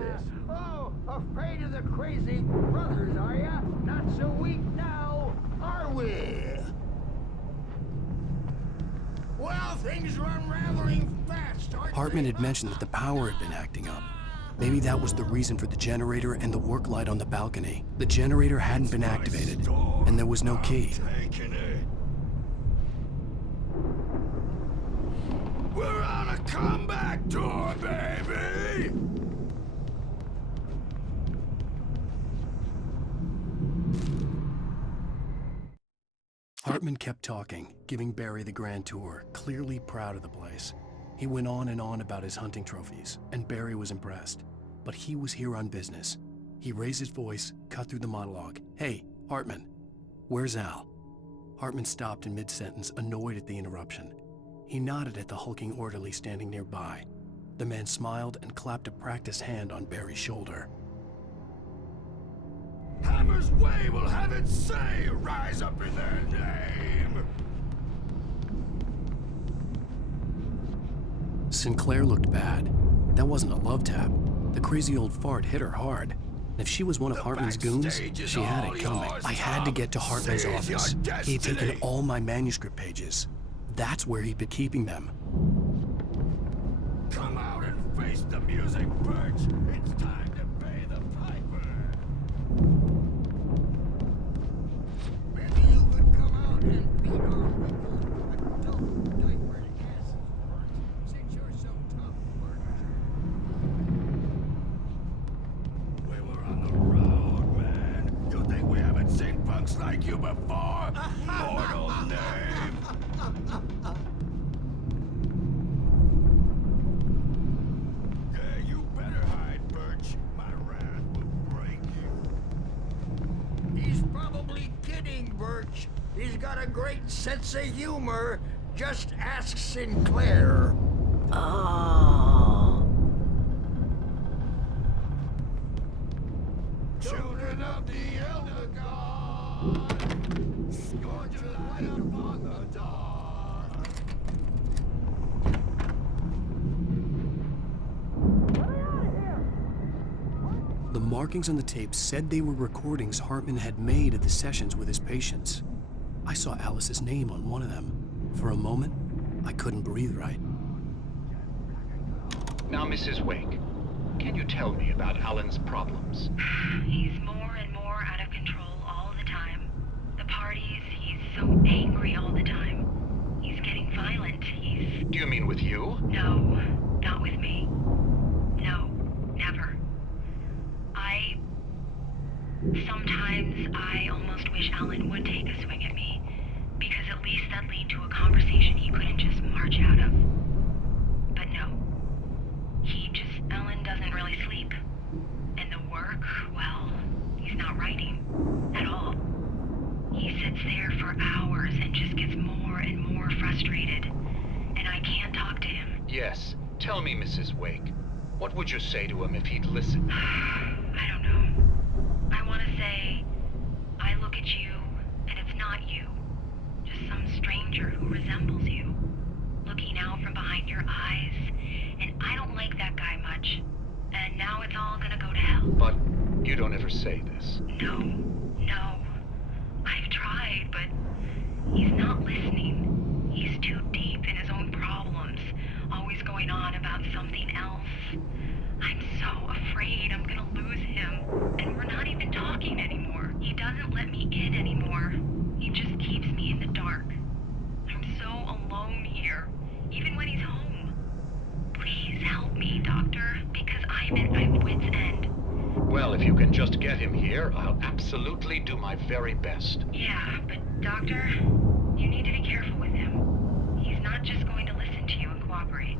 this. Oh, afraid of the crazy brothers, are ya? Not so weak now, are we? Well, things are unraveling fast, aren't Hartman they? had mentioned that the power had been acting up. Maybe that was the reason for the generator and the work light on the balcony. The generator hadn't been activated, and there was no key. Taking it. We're on a comeback tour, baby! Hartman kept talking, giving Barry the grand tour, clearly proud of the place. He went on and on about his hunting trophies, and Barry was impressed. But he was here on business. He raised his voice, cut through the monologue. "Hey, Hartman, where's Al?" Hartman stopped in mid-sentence, annoyed at the interruption. He nodded at the hulking orderly standing nearby. The man smiled and clapped a practiced hand on Barry's shoulder. Hammer's Way will have its say! Rise up in their name! Sinclair looked bad. That wasn't a love tap. The crazy old fart hit her hard. If she was one of Hartman's goons, she had it coming. I had to get to Hartman's office. He had taken all my manuscript pages. That's where he'd been keeping them. Come out and face the music, Birch! It's time to pay the piper! Maybe you could come out and beat our wrinkled adult diapered asses, Bert, since you're so tough, Bert. We were on the road, man. You think we haven't seen punks like you before? Mortal name! Yeah, you better hide, Birch. My wrath will break you. He's probably kidding, Birch. He's got a great sense of humor. Just ask Sinclair. Oh. Children of the Elder God, scorch your light upon the dark. The markings on the tape said they were recordings Hartman had made at the sessions with his patients. I saw Alice's name on one of them. For a moment, I couldn't breathe right. Now, Mrs. Wake, can you tell me about Alan's problems? He's more and more out of control all the time. The parties, he's so angry all the time. He's getting violent. Do you mean with you? No, not with me. No, never. Sometimes I almost wish Alan would take a swing at me, because at least that'd lead to a conversation he couldn't just march out of. But no. Alan doesn't really sleep. And the work, well, he's not writing at all. He sits there for hours and just gets more and more frustrated. And I can't talk to him. Yes. Tell me, Mrs. Wake. What would you say to him if he'd listen? I don't know. I want to say, I look at you, and it's not you. Just some stranger who resembles you. Looking out from behind your eyes, and I don't like that guy much. And now it's all gonna go to hell. But you don't ever say this. No. I've tried, but he's not listening. He's too deep in his own problems, always going on about something else. I'm so afraid I'm gonna lose him, and we're not even talking anymore. He doesn't let me in anymore. He just keeps me in the dark. I'm so alone here, even when he's home. Please help me, Doctor, because I'm at my wit's end. Well, if you can just get him here, I'll absolutely do my very best. Yeah, but Doctor, you need to be careful with him. He's not just going to listen to you and cooperate.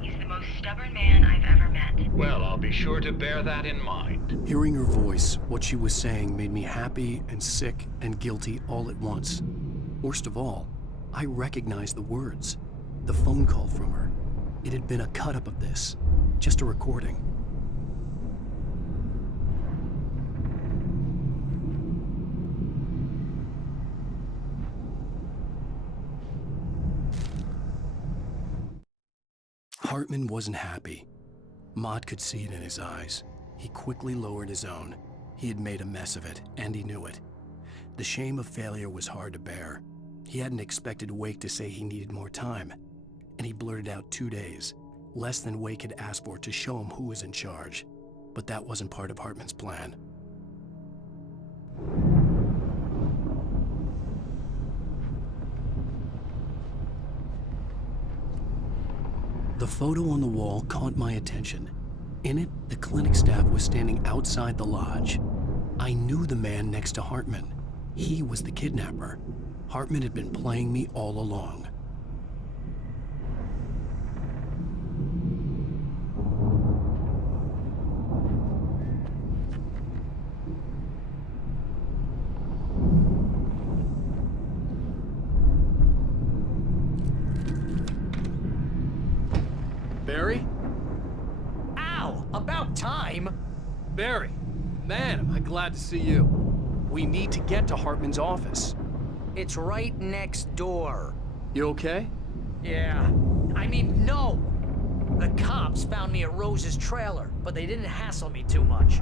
He's the most stubborn man I've ever met. Well, I'll be sure to bear that in mind. Hearing her voice, what she was saying made me happy and sick and guilty all at once. Worst of all, I recognized the words. The phone call from her. It had been a cut-up of this. Just a recording. Hartman wasn't happy. Mott could see it in his eyes. He quickly lowered his own. He had made a mess of it, and he knew it. The shame of failure was hard to bear. He hadn't expected Wake to say he needed more time, and he blurted out 2 days, less than Wake had asked for to show him who was in charge. But that wasn't part of Hartman's plan. The photo on the wall caught my attention. In it, the clinic staff was standing outside the lodge. I knew the man next to Hartman. He was the kidnapper. Hartman had been playing me all along. Barry? Ow! About time! Barry! Man, am I glad to see you. We need to get to Hartman's office. It's right next door. You okay? Yeah. I mean, no! The cops found me at Rose's trailer, but they didn't hassle me too much.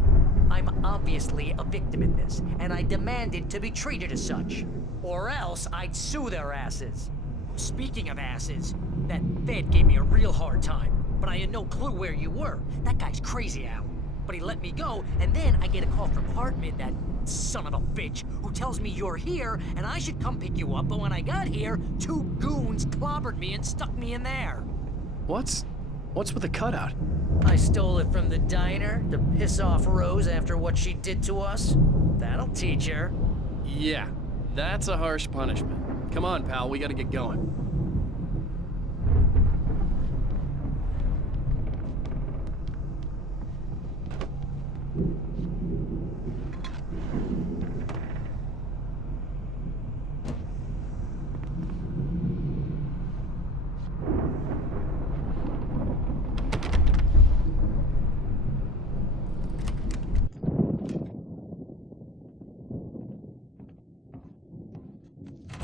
I'm obviously a victim in this, and I demanded to be treated as such. Or else I'd sue their asses. Speaking of asses, that Fed gave me a real hard time, but I had no clue where you were. That guy's crazy, Al. But he let me go, and then I get a call from Hartman, that son of a bitch, who tells me you're here and I should come pick you up, but when I got here, 2 goons clobbered me and stuck me in there. What's with the cutout? I stole it from the diner to piss off Rose after what she did to us. That'll teach her. Yeah, that's a harsh punishment. Come on, pal, we gotta get going.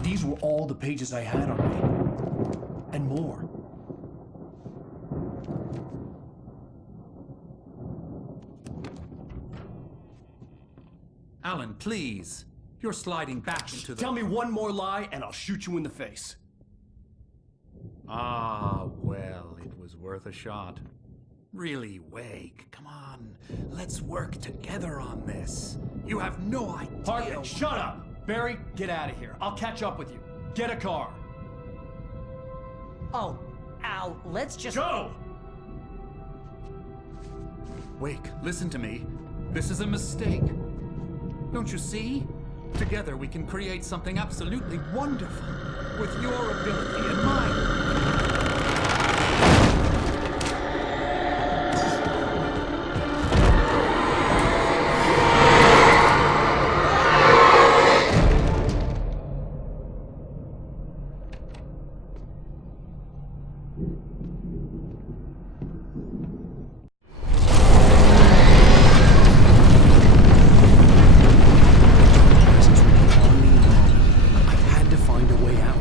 These were all the pages I had on me. And more. Alan, please. You're sliding back into the... Tell me one more lie and I'll shoot you in the face. Ah, well, it was worth a shot. Really, Wake, come on. Let's work together on this. You have no idea... Hartman, shut up! Barry, get out of here. I'll catch up with you. Get a car. Oh, Al, let's just... Go! Wake, listen to me. This is a mistake. Don't you see? Together we can create something absolutely wonderful. With your ability and mine. Since we were on me alone, I had to find a way out.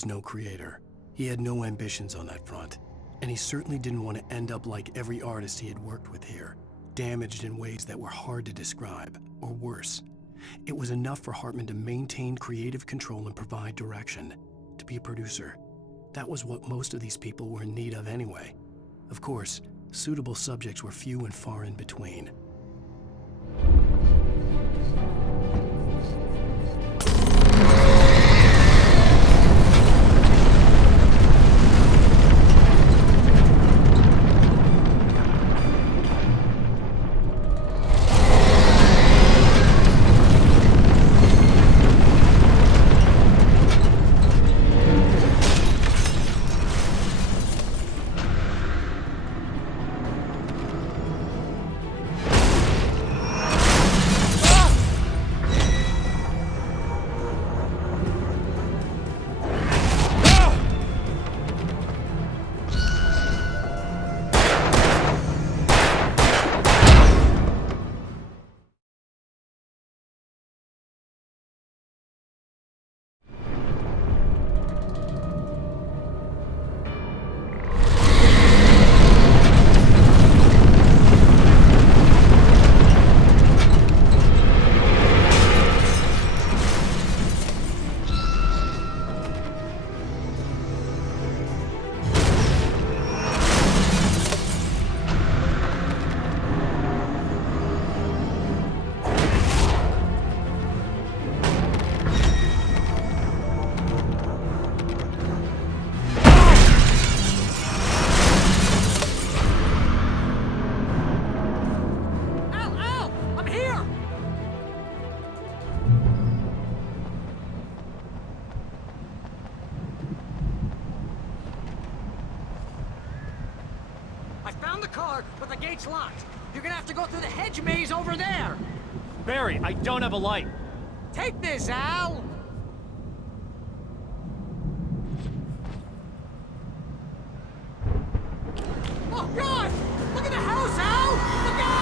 was no creator. He had no ambitions on that front, and he certainly didn't want to end up like every artist he had worked with here, damaged in ways that were hard to describe, or worse. It was enough for Hartman to maintain creative control and provide direction, to be a producer. That was what most of these people were in need of anyway. Of course, suitable subjects were few and far in between. I found the car, but the gate's locked. You're gonna have to go through the hedge maze over there. Barry, I don't have a light. Take this, Al! Oh, God! Look at the house, Al! Look out!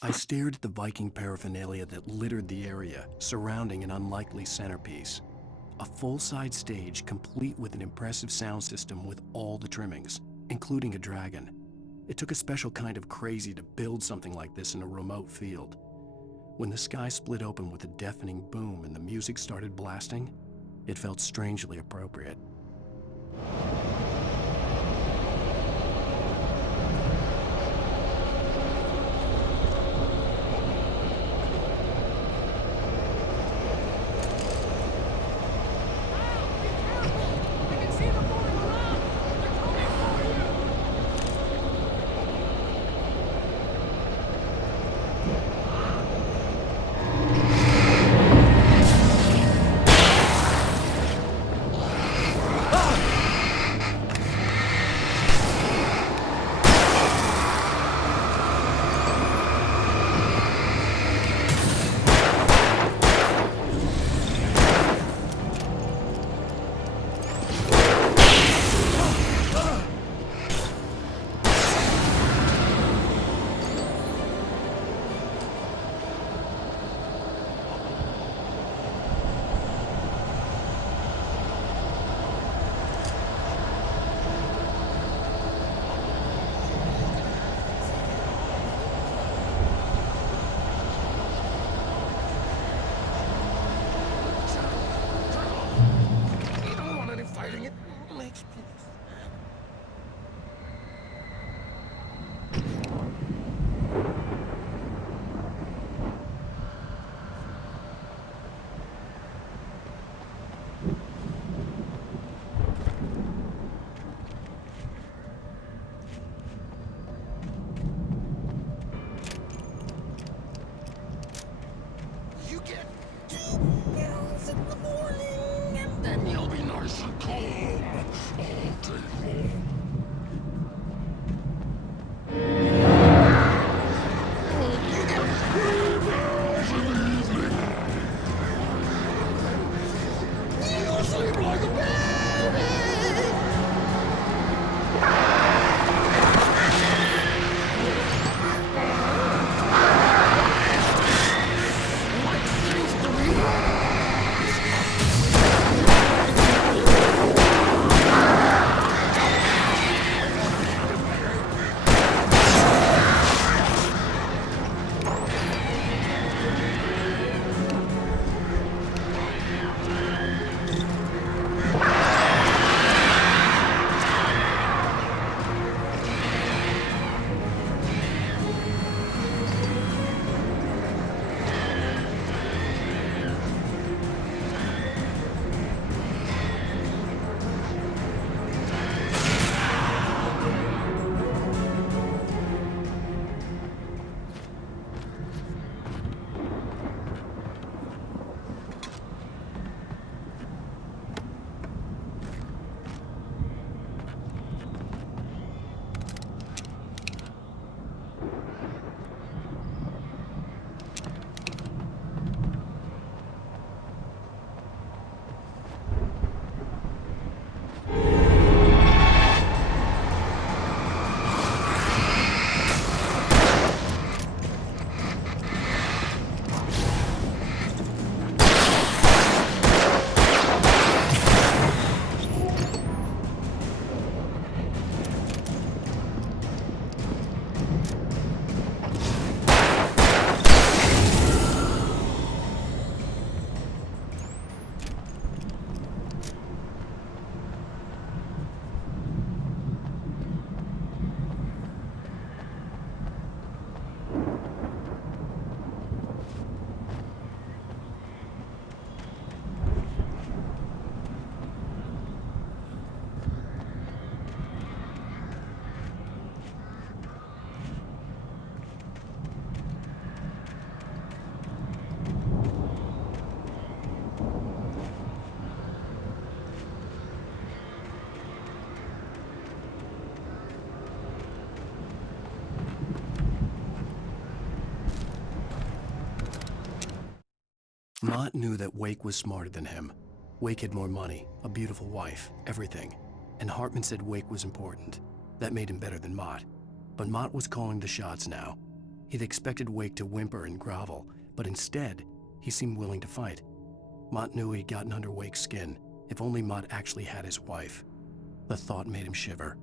I stared at the Viking paraphernalia that littered the area surrounding an unlikely centerpiece. A full-size stage complete with an impressive sound system with all the trimmings, including a dragon. It took a special kind of crazy to build something like this in a remote field. When the sky split open with a deafening boom and the music started blasting, it felt strangely appropriate. You don't want any fighting. It makes peace. You get 2 pills in the morning, and then you'll be nice and calm all day long. You get 3 pills in the evening. You sleep like a baby. Mott knew that Wake was smarter than him. Wake had more money, a beautiful wife, everything. And Hartman said Wake was important. That made him better than Mott. But Mott was calling the shots now. He'd expected Wake to whimper and grovel, but instead, he seemed willing to fight. Mott knew he'd gotten under Wake's skin. If only Mott actually had his wife. The thought made him shiver.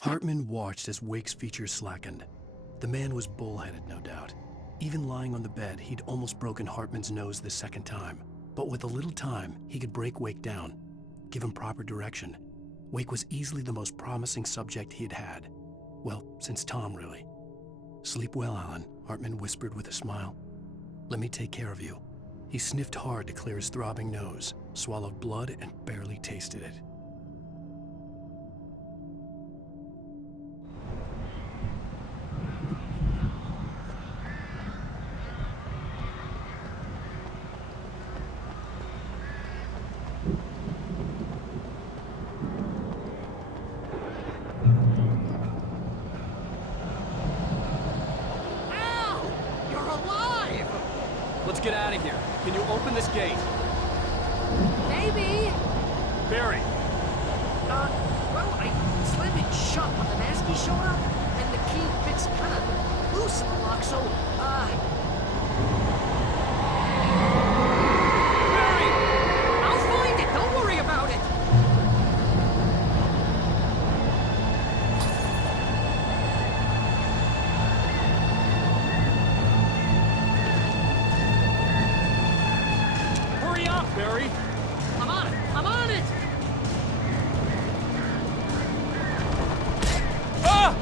Hartman watched as Wake's features slackened. The man was bullheaded, no doubt. Even lying on the bed, he'd almost broken Hartman's nose the second time. But with a little time, he could break Wake down, give him proper direction. Wake was easily the most promising subject he had had. Well, since Tom, really. "Sleep well, Alan," Hartman whispered with a smile. "Let me take care of you." He sniffed hard to clear his throbbing nose, swallowed blood, and barely tasted it. Let's get out of here. Can you open this gate? Maybe. Barry! Well, I slammed it shut when the nasty showed up, and the key fits kind of loose in the lock, so, Barry! I'll find it! Don't worry about it! Hurry up, Barry! I'm on it! I'm on it! Ah!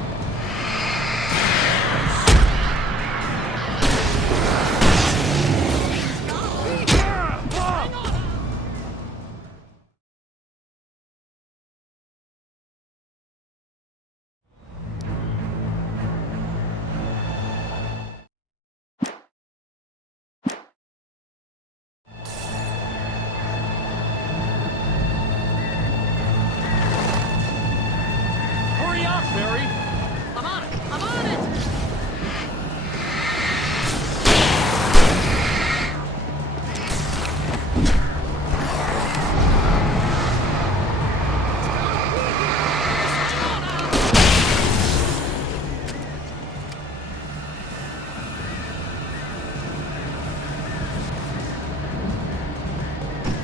Hurry up, Barry! I'm on it! I'm on it!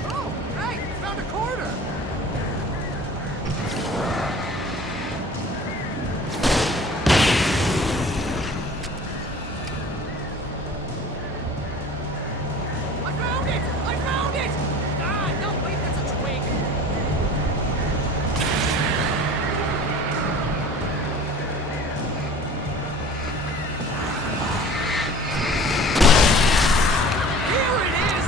Oh, hey, you found a corner! I found it! I found it! Ah, no, wait, that's a twig. Here it is!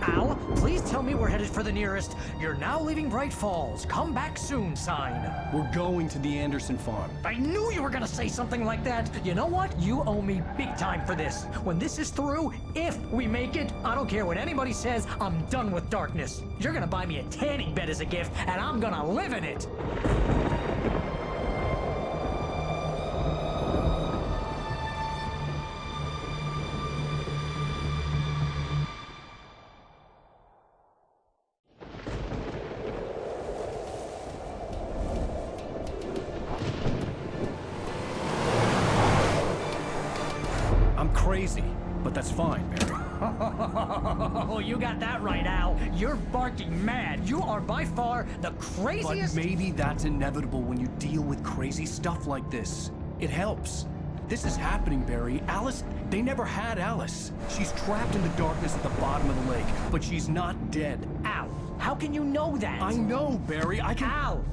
Al, please tell me we're headed for the nearest "You're now leaving Bright Falls. Come back soon" sign. We're going to the Anderson farm. I knew you were gonna say something like that. You know what? You owe me big time for this. When this is through, if we make it, I don't care what anybody says, I'm done with darkness. You're gonna buy me a tanning bed as a gift, and I'm gonna live in it. I'm crazy, but that's fine, Barry. Oh, you got that right, Al. You're barking mad. You are by far the But craziest. maybe that's inevitable when you deal with crazy stuff like this. It helps. This is happening, Barry. Alice, they never had Alice. She's trapped in the darkness at the bottom of the lake, but she's not dead. Al, how can you know that? I know, Barry. I can... Al,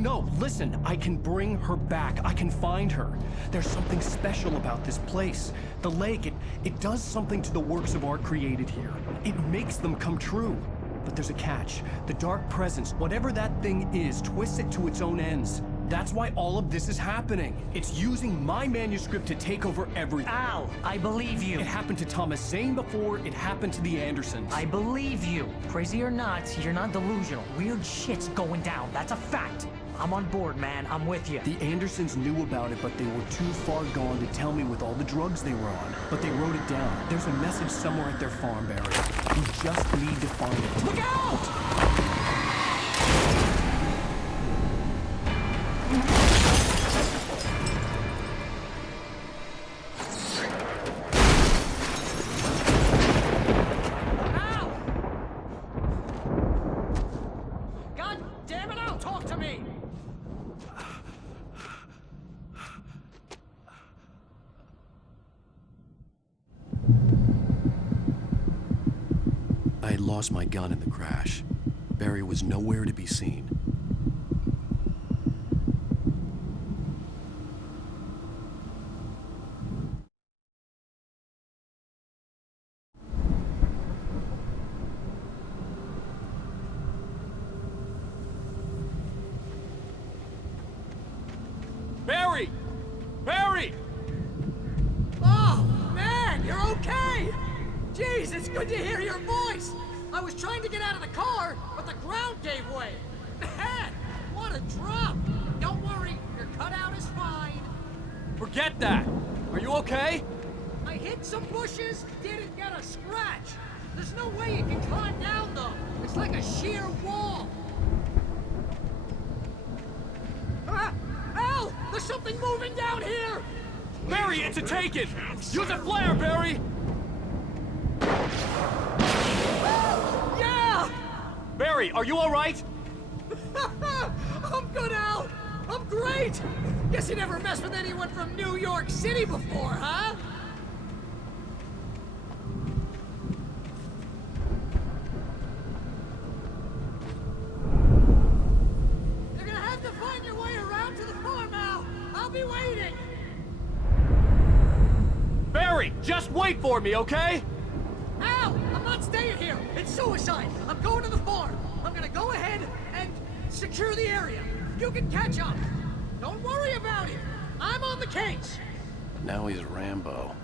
No, listen. I can bring her back. I can find her. There's something special about this place. The lake, it does something to the works of art created here. It makes them come true. But there's a catch. The dark presence, whatever that thing is, twists it to its own ends. That's why all of this is happening. It's using my manuscript to take over everything. Al, I believe you. It happened to Thomas Zane before, it happened to the Andersons. I believe you. Crazy or not, you're not delusional. Weird shit's going down. That's a fact. I'm on board, man. I'm with you. The Andersons knew about it, but they were too far gone to tell me with all the drugs they were on. But they wrote it down. There's a message somewhere at their farm, Barry. You just need to find it. Look out! Al! God damn it, Al, talk to me! lost my gun in the crash. Barry was nowhere to be seen. Barry! Barry! Oh, man, you're okay! Jeez, it's good to hear your voice! I was trying to get out of the car, but the ground gave way. Man, what a drop! Don't worry, your cutout is fine. Forget that! Are you okay? I hit some bushes, didn't get a scratch. There's no way you can climb down, though. It's like a sheer wall. Ah! Al! There's something moving down here! Barry, it's a taken! Use a flare, Barry! Yeah! Barry, are you alright? I'm good, Al! I'm great! Guess you never messed with anyone from New York City before, huh? You're gonna have to find your way around to the farm, Al! I'll be waiting! Barry, just wait for me, okay? Al! I'm not staying here! It's suicide! I'm going to the farm! I'm gonna go ahead and secure the area. You can catch up. Don't worry about it. I'm on the case. Now he's Rambo.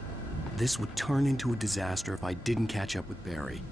This would turn into a disaster if I didn't catch up with Barry.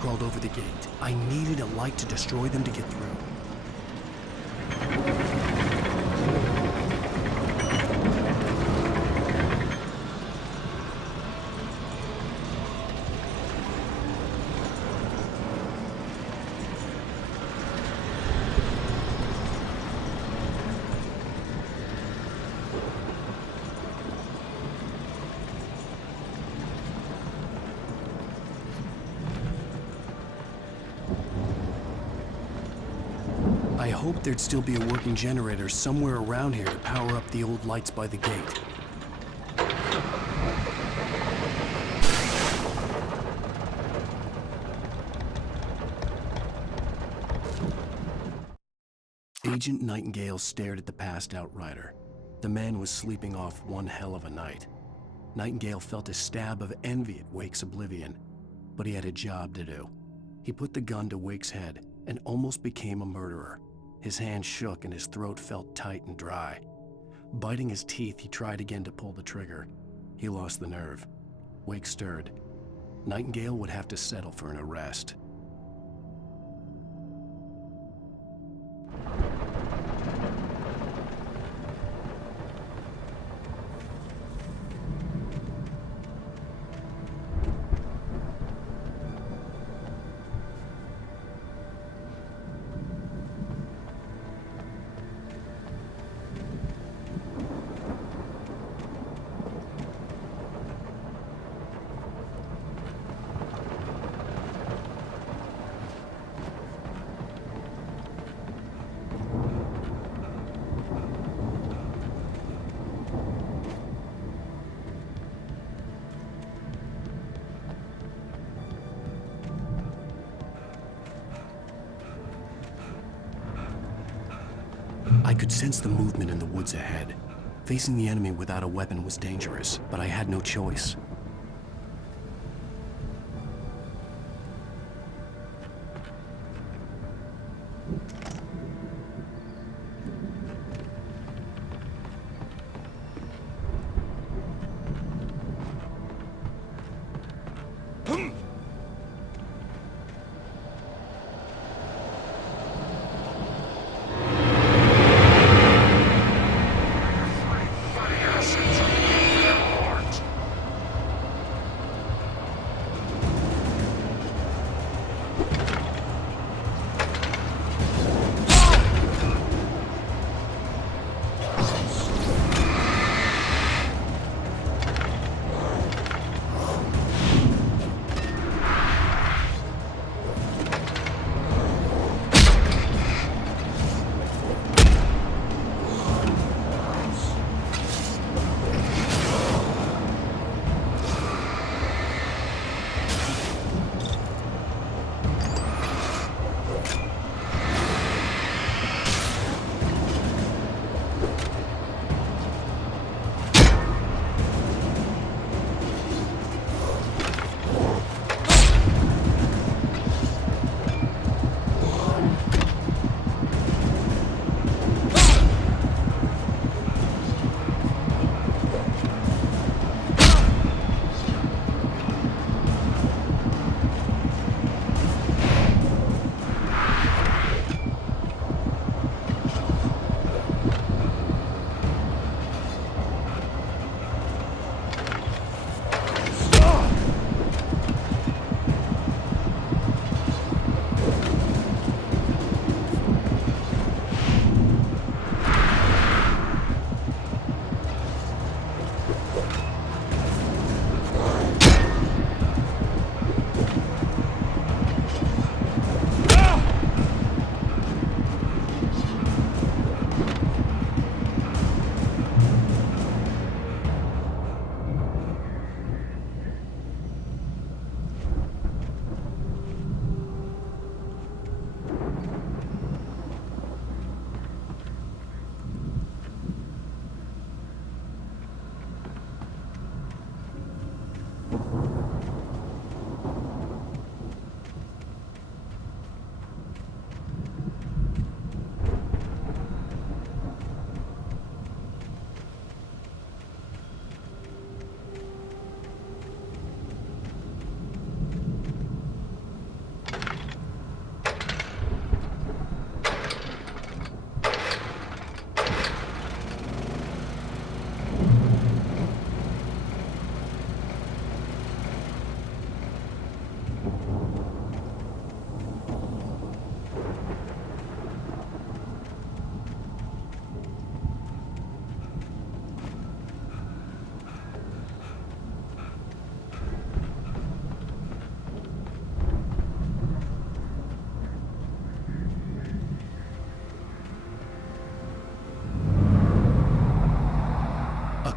Crawled over the gate. I needed a light to destroy them to get through. I hoped there'd still be a working generator somewhere around here to power up the old lights by the gate. Agent Nightingale stared at the passed-out rider. The man was sleeping off one hell of a night. Nightingale felt a stab of envy at Wake's oblivion, but he had a job to do. He put the gun to Wake's head and almost became a murderer. His hand shook and his throat felt tight and dry. Biting his teeth, he tried again to pull the trigger. He lost the nerve. Wake stirred. Nightingale would have to settle for an arrest. I could sense the movement in the woods ahead. Facing the enemy without a weapon was dangerous, but I had no choice.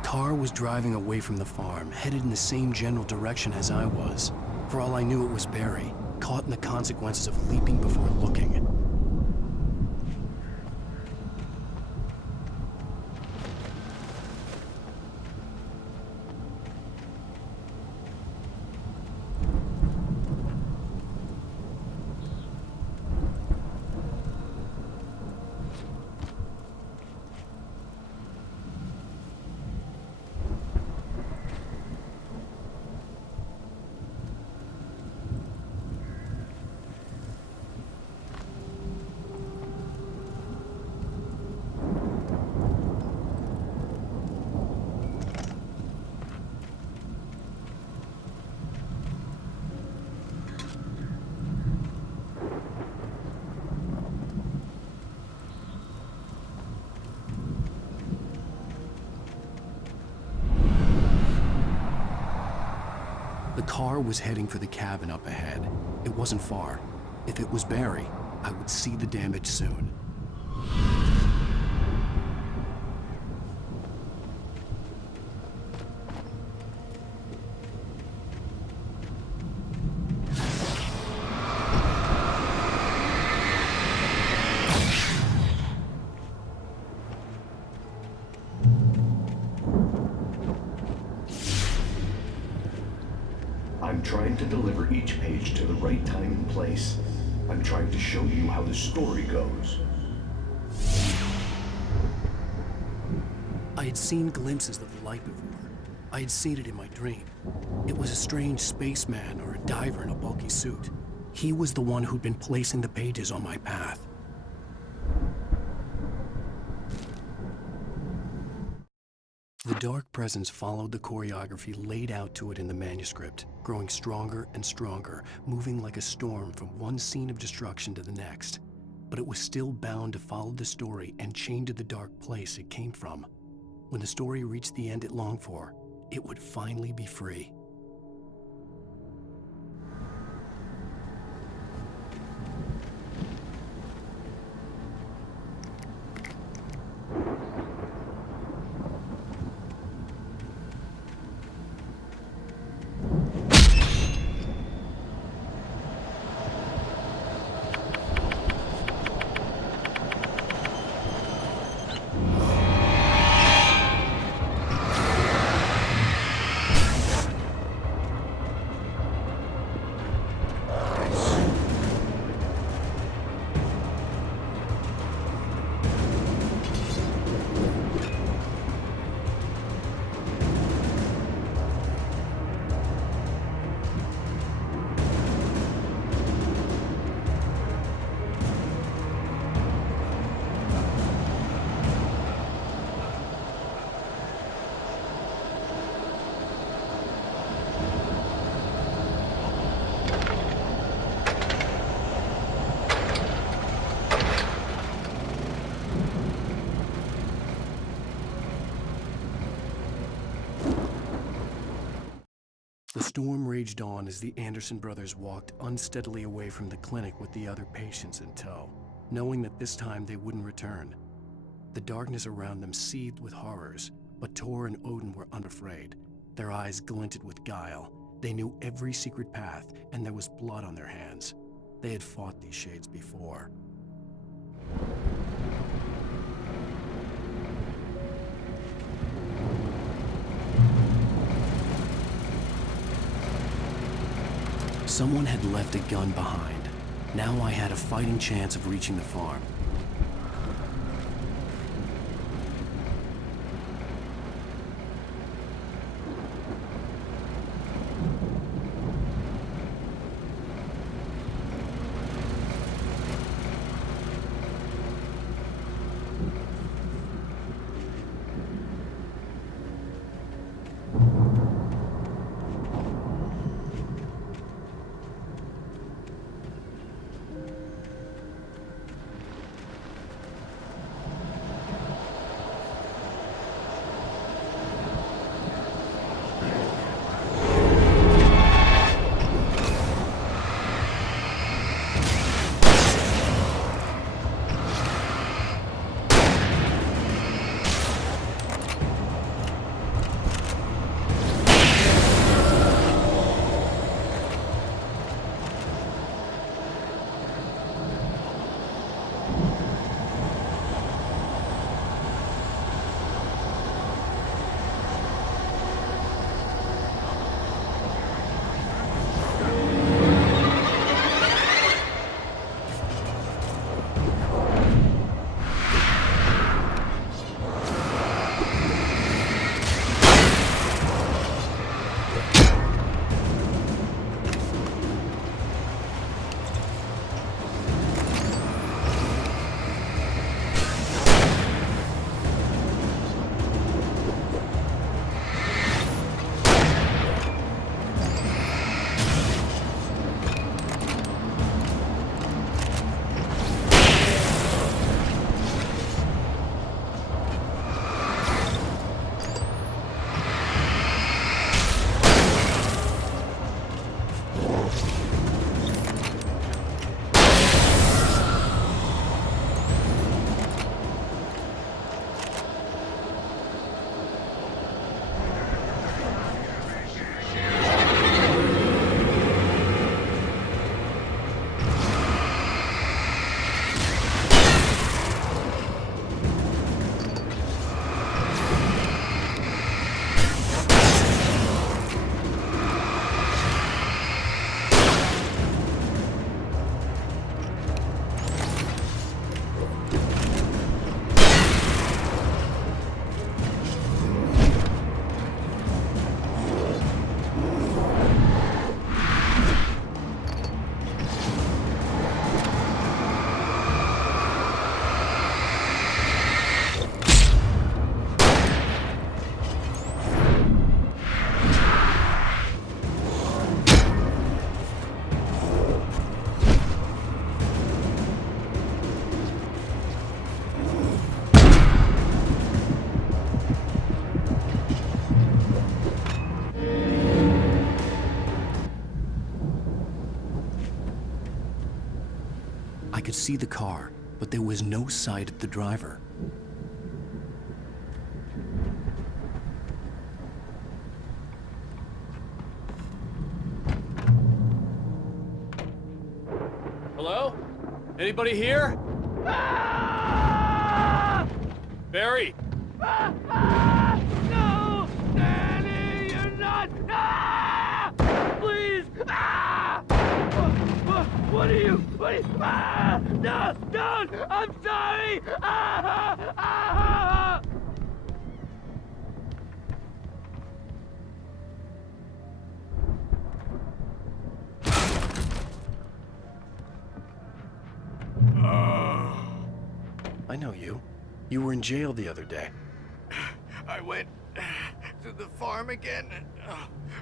car was driving away from the farm, headed in the same general direction as I was. For all I knew, it was Barry, caught in the consequences of leaping before looking. The car was heading for the cabin up ahead. It wasn't far. If it was Barry, I would see the damage soon. I'm trying to deliver each page to the right time and place. I'm trying to show you how the story goes. I had seen glimpses of the light before. I had seen it in my dream. It was a strange spaceman or a diver in a bulky suit. He was the one who'd been placing the pages on my path. The dark presence followed the choreography laid out to it in the manuscript, growing stronger and stronger, moving like a storm from one scene of destruction to the next. But it was still bound to follow the story and chained to the dark place it came from. When the story reached the end it longed for, it would finally be free. The storm raged on as the Anderson brothers walked unsteadily away from the clinic with the other patients in tow, knowing that this time they wouldn't return. The darkness around them seethed with horrors, but Tor and Odin were unafraid. Their eyes glinted with guile. They knew every secret path, and there was blood on their hands. They had fought these shades before. Someone had left a gun behind. Now I had a fighting chance of reaching the farm. could see the car, but there was no sight of the driver. Hello? Anybody here? Barry! No! Danny, you're not! Please! What are you? No! Don't! I'm sorry! I know you. You were in jail the other day. I went to the farm again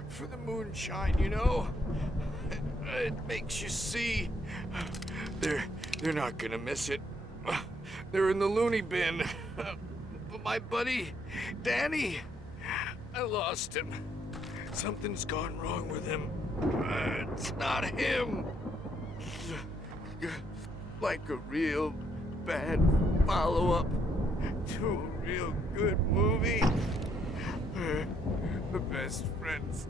for the moonshine, you know? It makes you see. They're not gonna miss it. They're in the loony bin. But my buddy, Danny, I lost him. Something's gone wrong with him. It's not him. Like a real bad follow-up to a real good movie. The best friend's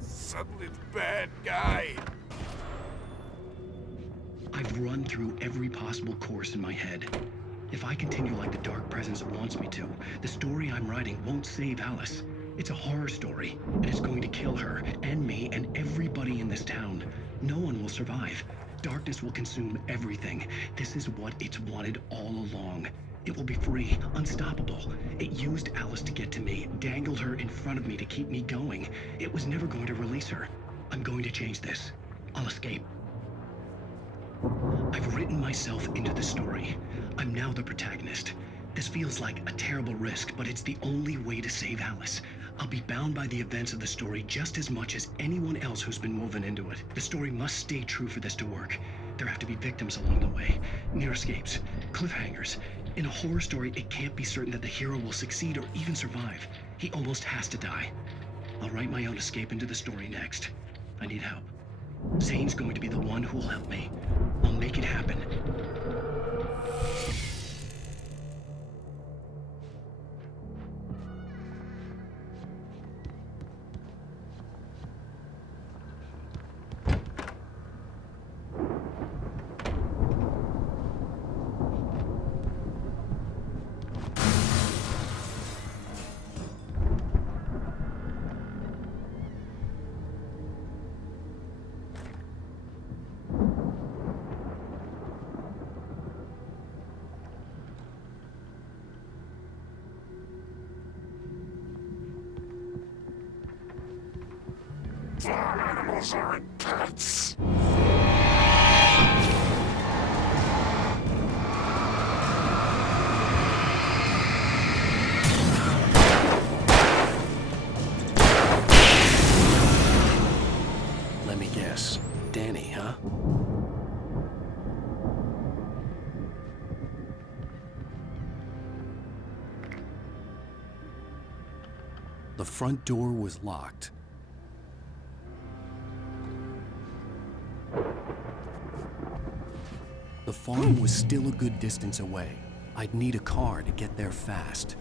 suddenly the bad guy. I've run through every possible course in my head. If I continue like the Dark Presence wants me to, the story I'm writing won't save Alice. It's a horror story, and it's going to kill her, and me, and everybody in this town. No one will survive. Darkness will consume everything. This is what it's wanted all along. It will be free, unstoppable. It used Alice to get to me, dangled her in front of me to keep me going. It was never going to release her. I'm going to change this. I'll escape. I've written myself into the story. I'm now the protagonist. This feels like a terrible risk, but it's the only way to save Alice. I'll be bound by the events of the story just as much as anyone else who's been woven into it. The story must stay true for this to work. There have to be victims along the way, near escapes, cliffhangers. In a horror story, it can't be certain that the hero will succeed or even survive. He almost has to die. I'll write my own escape into the story next. I need help. Zane's going to be the one who will help me. I'll make it happen. Farm animals aren't pets. Let me guess. Danny, huh? The front door was locked. The farm was still a good distance away. I'd need a car to get there fast.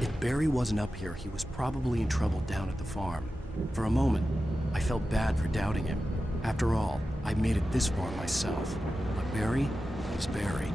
If Barry wasn't up here, he was probably in trouble down at the farm. For a moment, I felt bad for doubting him. After all, I made it this far myself. But Barry was Barry.